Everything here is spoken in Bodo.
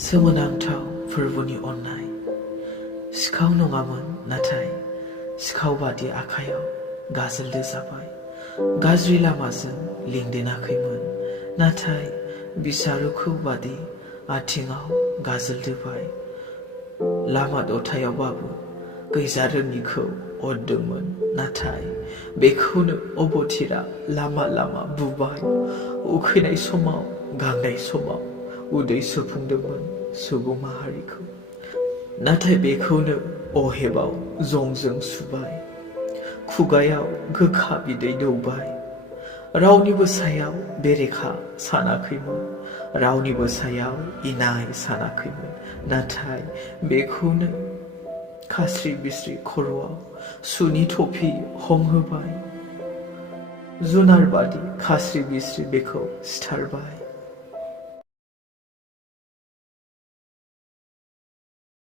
सोमोनांथाव फोरबुनि onai सिखाव नङामोन नाथाय सिखाव बादि आखायाव गाजोलदो जाबाय गाज्रि लामाजों लिंदेनाखैमोन नाथाय बिसारुखौ बादि आथिङाव गाजोलदोबाय लामा दथायावबाबो गैजारोङिखौ अरदोंमोन नाथाय बेखौनो अबथिरा लामा लामा बुबाय उखैनाय समाव गांनाय समाव उदै सुफुंदोंमोन सुबुं माहारिखौ नाथाय बेखौनो अहेबाव जंजों सुबाय खुगायाव गोखा बिदै दौबाय रावनिबो सायाव बेरेखा सानाखैमोन रावनिबो सायाव इनाय सानाखैमोन नाथाय बेखौनो खास्रि बिस्रि खर'आव सुनि थफि हमहोबाय जुनार बादि खास्रि बिस्रि बेखौ सिथारबाय